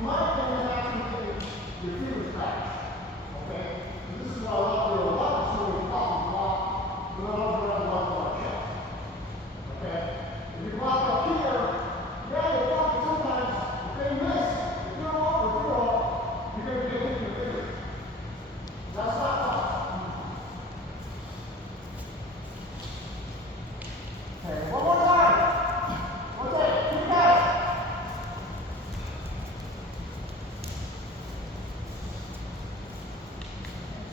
might then actually get your fingers back. Okay? So this is why I love your left is really pop and block. But I love around the left on chest. Okay? If you block up here, yeah, you block it sometimes. If they miss, if you're off or you're off, you're going to get hit in your fingers. That's not fun. Okay, one more time. One day. Keep that.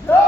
Go!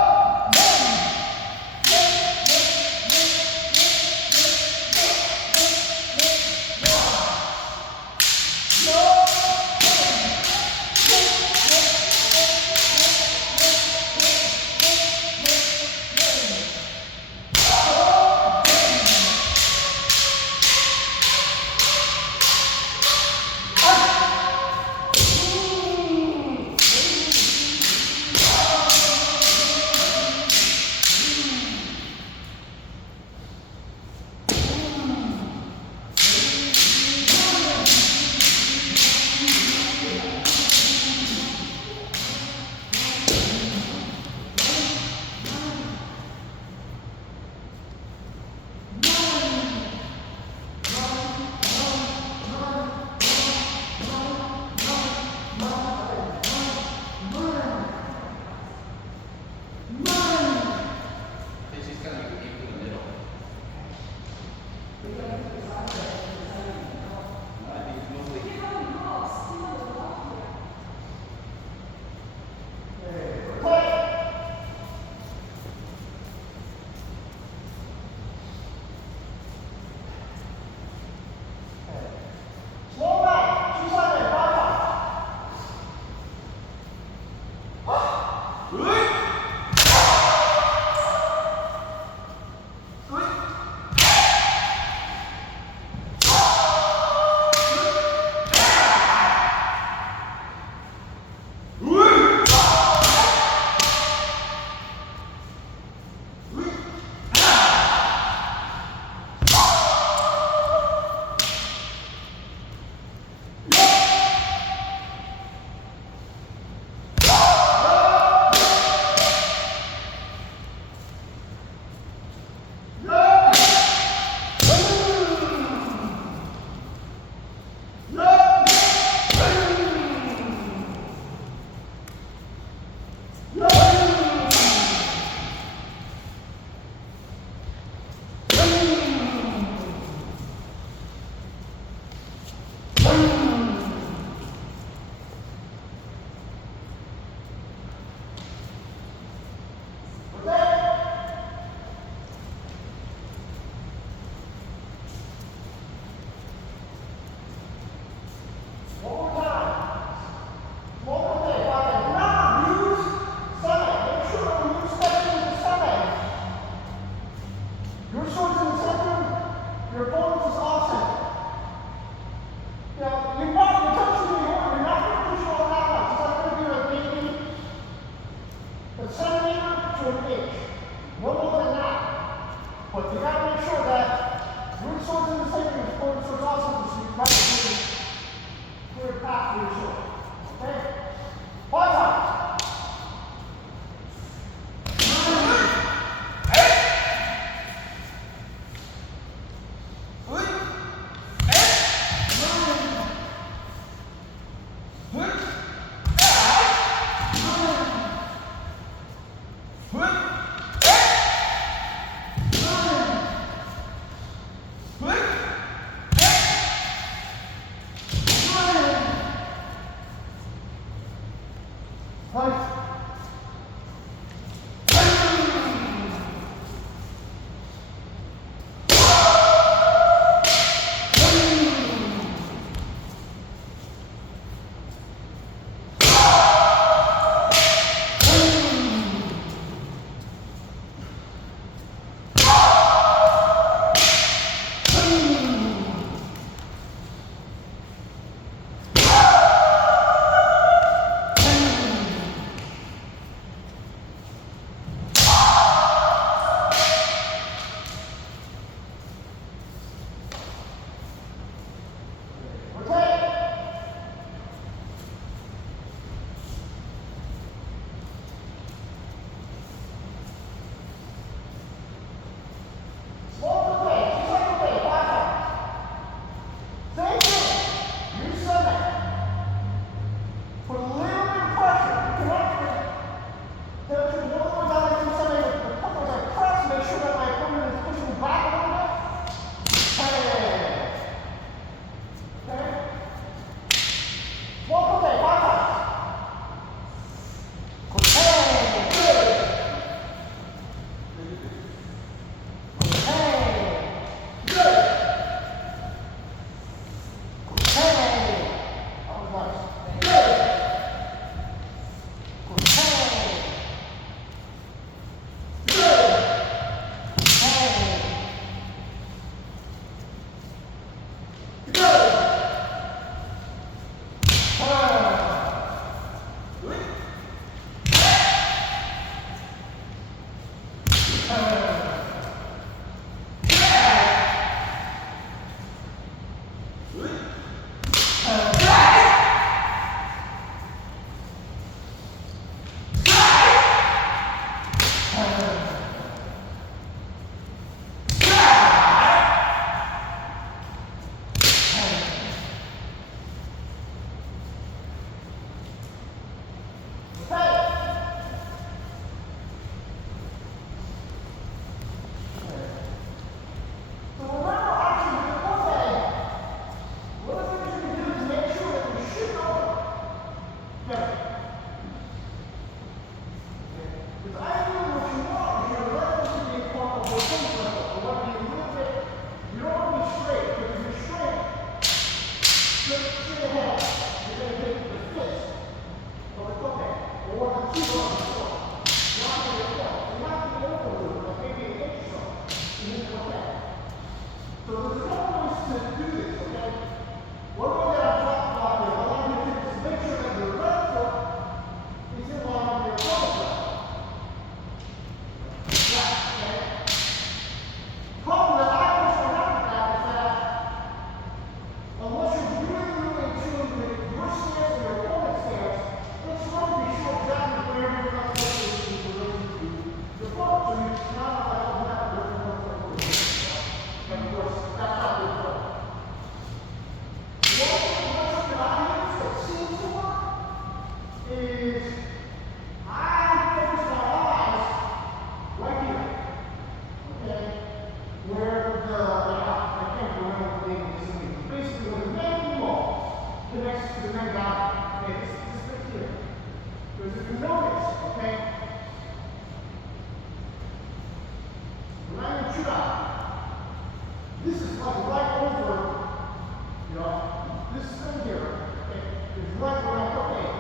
want with my cooking.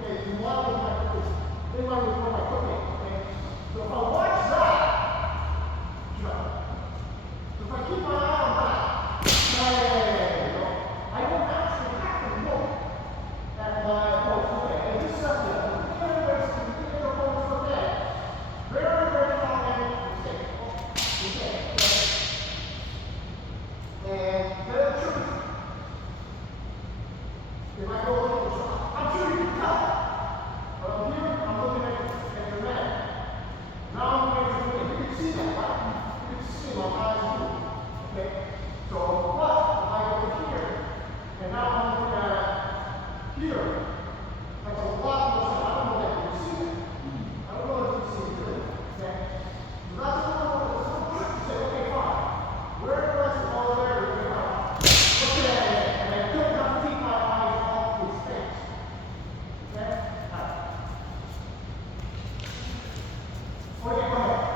Okay, you want with my cooking. They want with my cooking. Okay, so if I watch that, jump. So if I keep my eye on that, I don't actually have to look at my opponent. Okay, and this is something. Very, very common mistake. Okay. And the truth. If I go look at the shot, I'm sure you can tell. But I'm here, I'm looking at the man. Now I'm going to do it. You can see that, right? You can see my eyes move. Okay? So, but if I go here, and now I'm looking at here, that's a lot more. I don't know if you can see it. I don't know if you can see it. Okay? So that's a little trick to say, okay, fine. Where do I see all there? Look at it, and I don't have to keep my eyes off his face. Okay? All right. Okay, go ahead.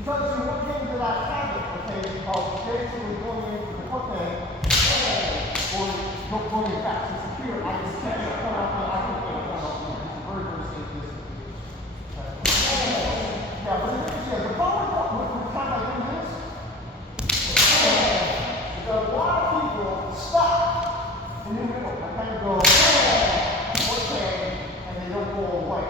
Because you went into that habit, okay, of basically going into the hook or going back to secure, I just can't point out that I can get it done. It's a very, very safe distance. Yeah, but the thing is, the problem with the time I do this, is that a lot of people stop in the middle and kind of go, okay, and they don't go away.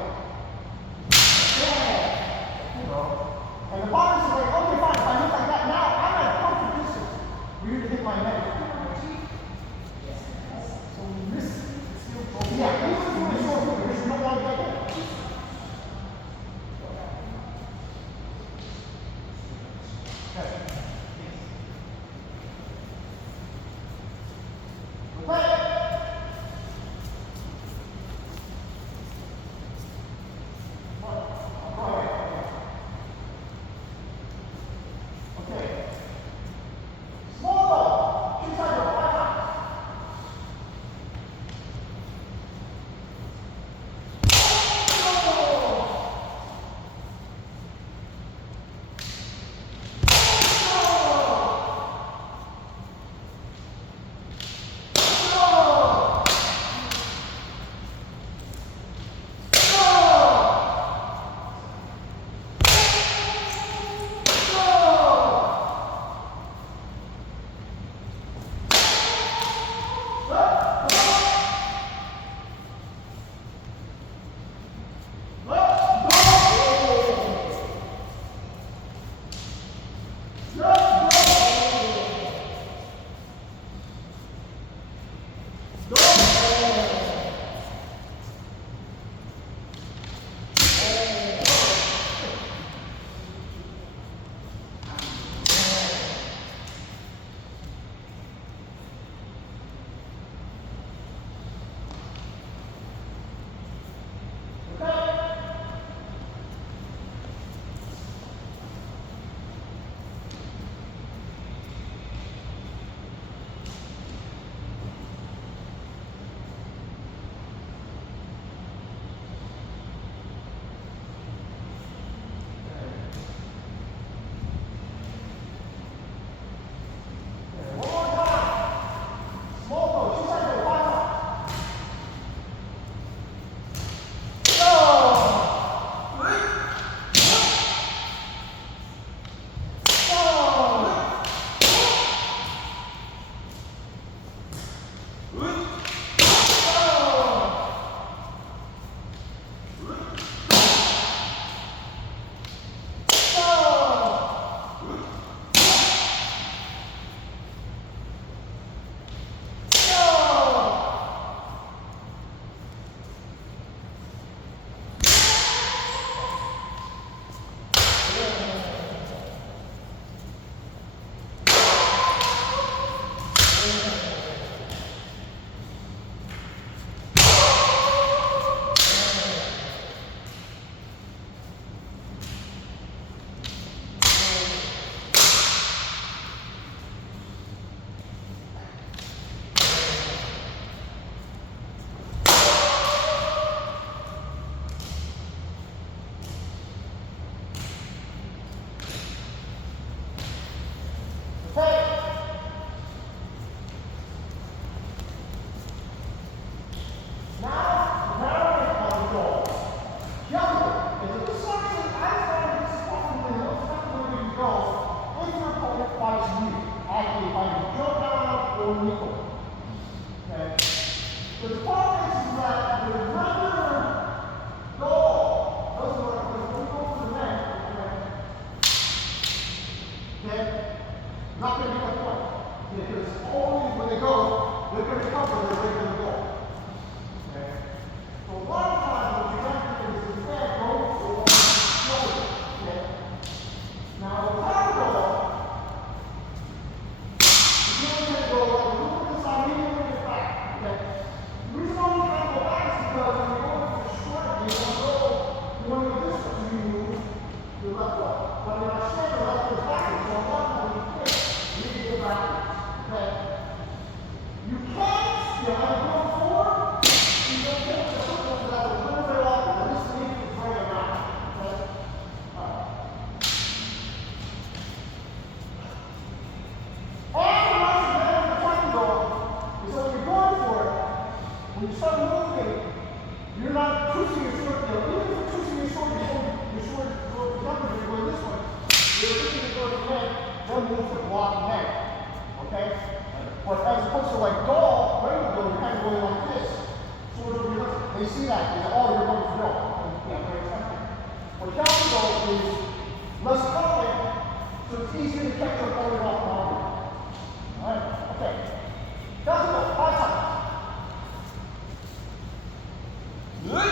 like dog, regular dog, you're kind of going like this. So they see that, they say, oh, you're going to go. Yeah, very effective. What counter dog is less common, so it's easier to catch your opponent off guard. Alright, okay. Counter dog, 5 times. Good.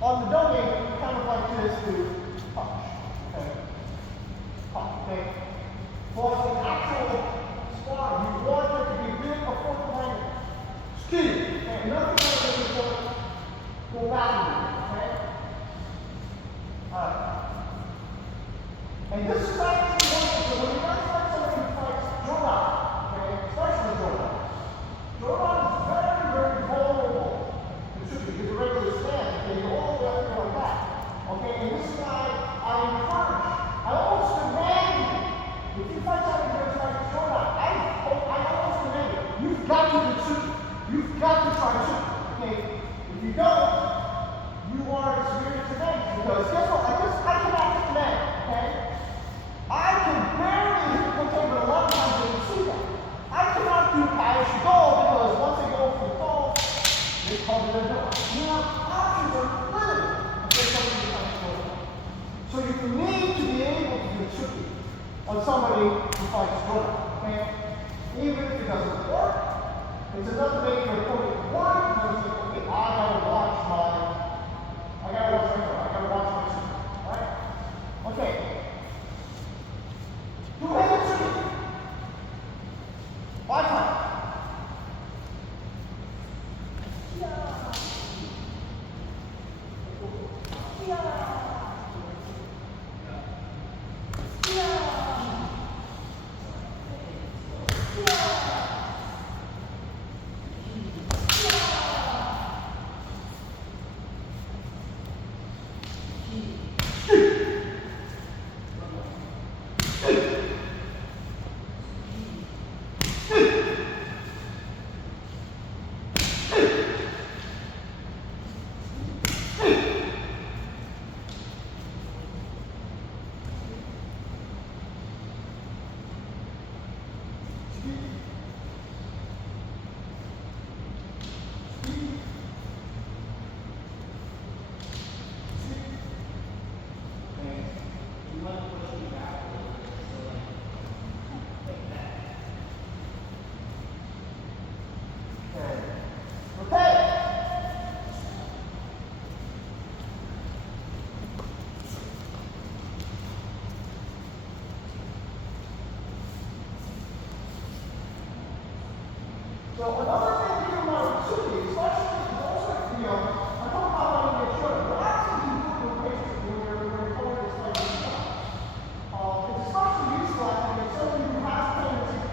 On the dummy, kind of like this to punch. Okay? Punch, okay? For the actual spot, you want it to be big before the line. Ski. Okay? Nothing like this is going to go backwards. Okay? Alright. And this is actually one thing. So when you guys fight somebody who fights Jordan, okay? Especially Jordan. Jordan is very, very vulnerable. He's a regular stand, okay, you go all the way up there like that. Okay, and this guy, I encourage, I almost demand you. If you fight somebody who's like Jordan, I almost demand you. You've got to do Tsuki. You've got to try Tsuki. Okay? If you don't, you are experienced advantage. Because guess what? I cannot hit the man. Okay? I can barely hit the container, but a lot of times they can see that. I cannot do Parish goal because once they go for the goal, they call it a no. Your options are limited. So you need to be able to do Tsuki on somebody who fights Jordan. Okay? Even if it doesn't work, it's enough to make your opponent work. And say, okay, I gotta watch my Tsuki. Right? Okay. Two-handed Tsuki. So another thing to do about Tsuki, especially also, I talk about how to get short. What happens when you put your pictures when you're recording this type of stuff? It's especially useful, I think, if somebody who has a tendency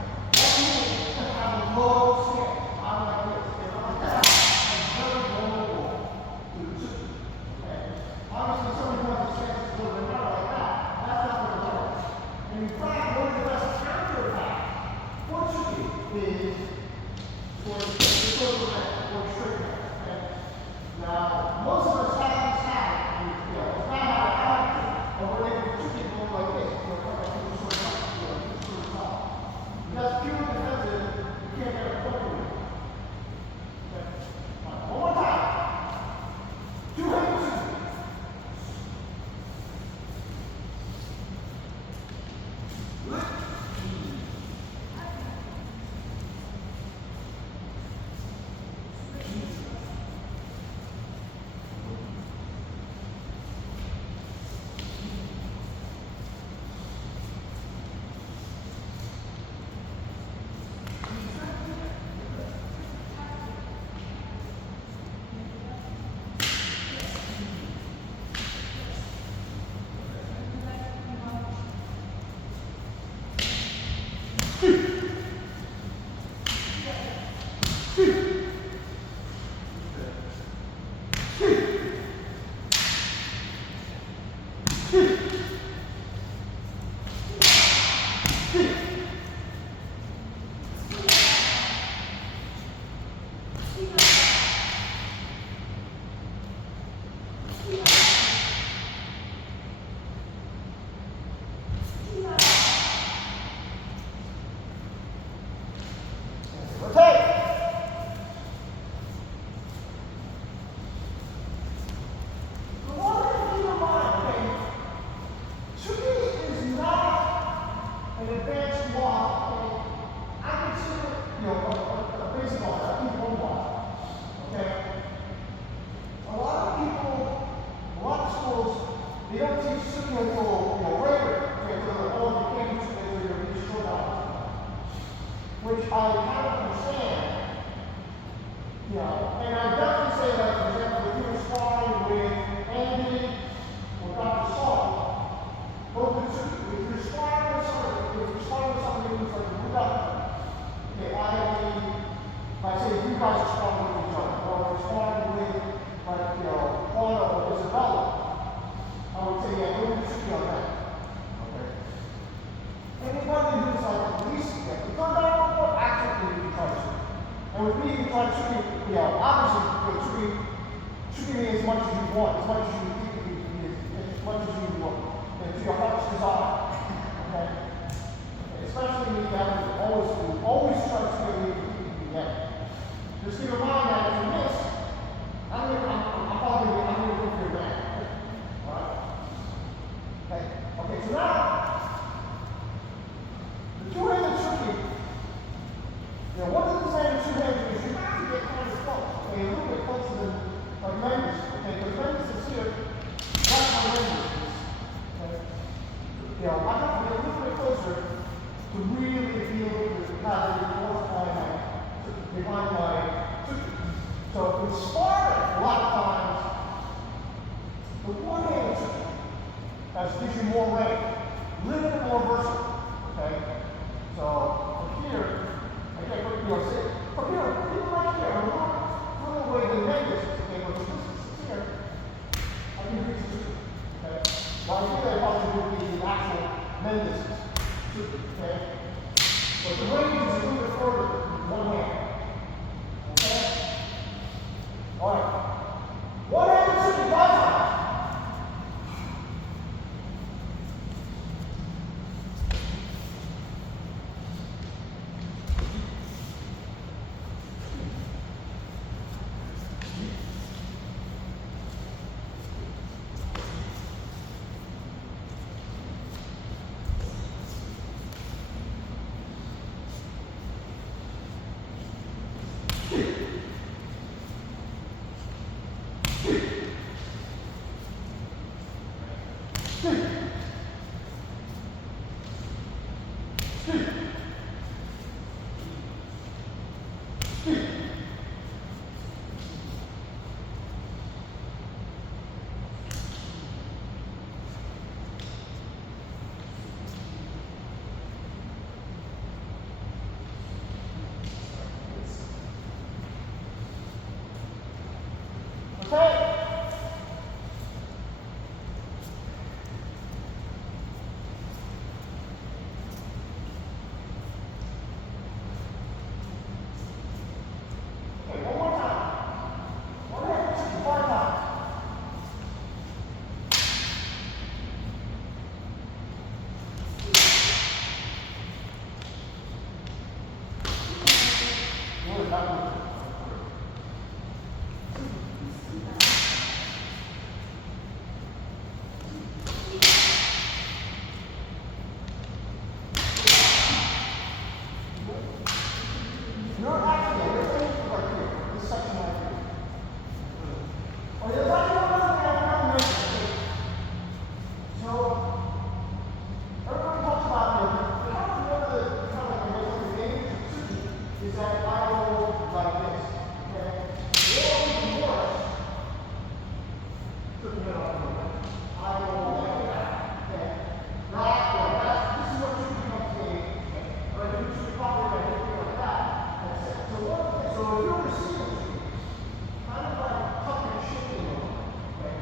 to have a low skin. I'm like this. If I'm like that, I'm very vulnerable to the Tsuki. Okay? Obviously, somebody who has a chance to live in like that, that's not going to work. And in fact, one of the best counterattacks for Tsuki is for trigger. Okay? Now, most of us have this habit, it's not how to act, but we're able to keep going like this. That's pure defensive. You can't get a point with it. Okay? Right, one more time. Two hands. Which I kind of understand, and I definitely say that, for example, if you were sparring with Andy or Dr. Saul, both the two, if you're sparring with somebody who's like a reductor, okay, I say you guys are sparring with each other, or if you're sparring with, like, Paula or Isabella, I would say, yeah, go to the city on that. Okay? Anybody who's like at least, because not actively you try to shoot. And with me, you try to shoot, obviously, shooting me as much as you want, as much as you think you need, as much as you want, and to your heart's desire. Okay? Especially when you have to always try to shoot me to get. Just keep in mind that if you miss, I'm probably going to look for your man. Alright? Okay, so now, the two-handed shooting, one of the things I two-handed is you have to get kind of close, okay, a little bit closer than like Mendes, okay, because Mendes is here, that's how Mendes is, okay. I have to get a little bit closer to really feel the pattern behind my shooting. So in sparring, a lot of times, the one-handed shooting gives you more range, a little bit more versatile, okay. So from here, again, sit. From here, even right here, I'm a little further away than Mendes, okay, but this is here, I can reach the shooting, okay. Now I think that probably would be the actual Mendes shooting, okay. But the range is a little bit further with one hand, okay. All right. One-handed shooting, guys. Okay? Okay, one more time. One more, 5 times. Good, that was it. You're actually, you're thinking right here, this section right here. Oh, there's actually one other thing I forgot to mention. So, everybody talks about, one of the kind of like the main is that I go like this. Okay? Or more, took a minute off the way. I go like that. Okay? This is what you become today. Okay? But if you should probably like anything like that. That's it. So if you're receiving, kind of like tucking and shifting a little bit. Okay?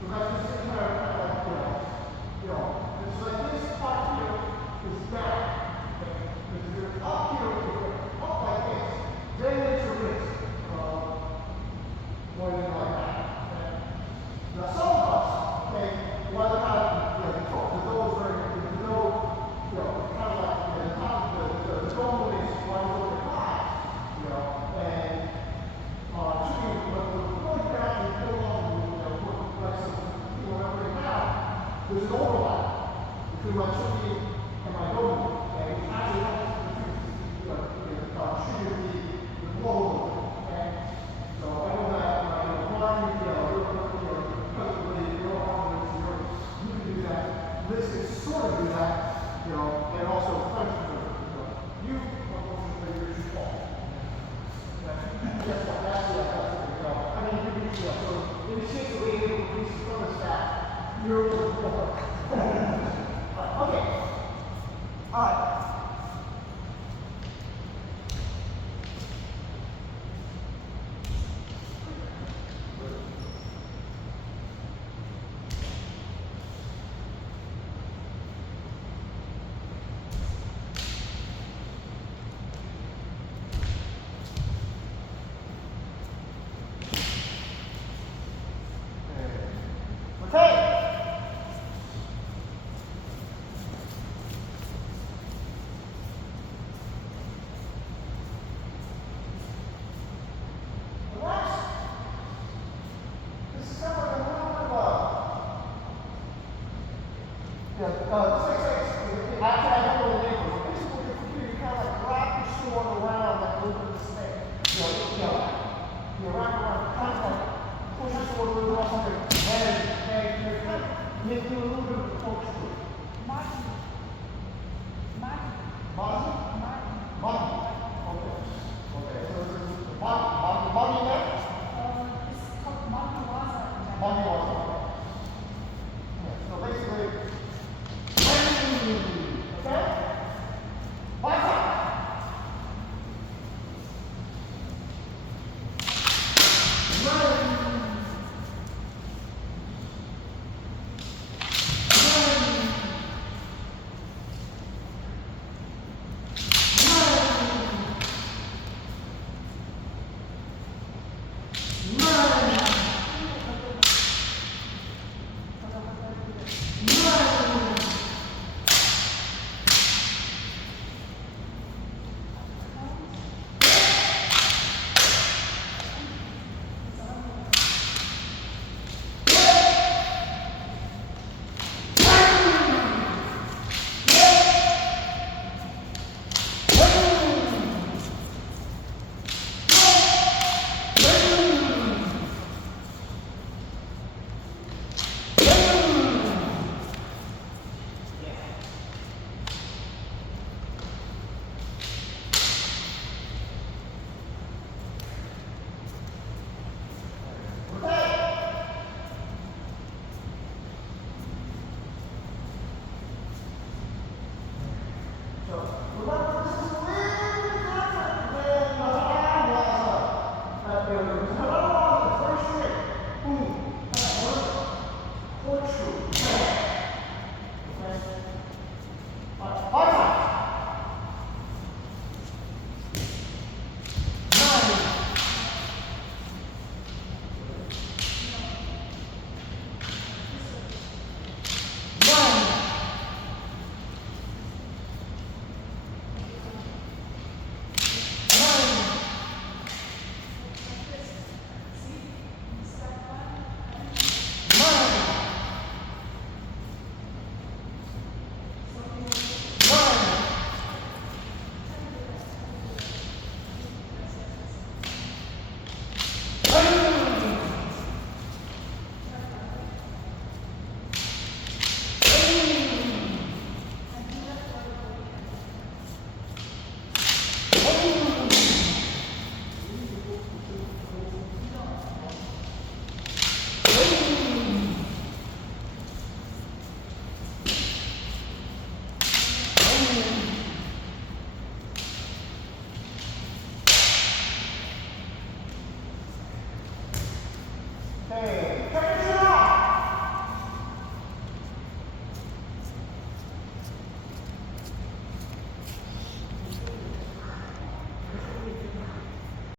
Because this is kind of like, it's like this part here is down. Okay? Because if you're up here, if you're up like this, then it's your wrist. More than like that. Okay? Now some of us, okay, want to kind of, the toe is very, kind of like, the top of the dome is runs over the thighs, and shooting, but going down and pull off and, put like some, whatever they have, there's an overlap between my shooting and my dome, and it actually helps shooting the flow a little bit, okay? So I know that, one, because of the you can do that. This can sort of do that.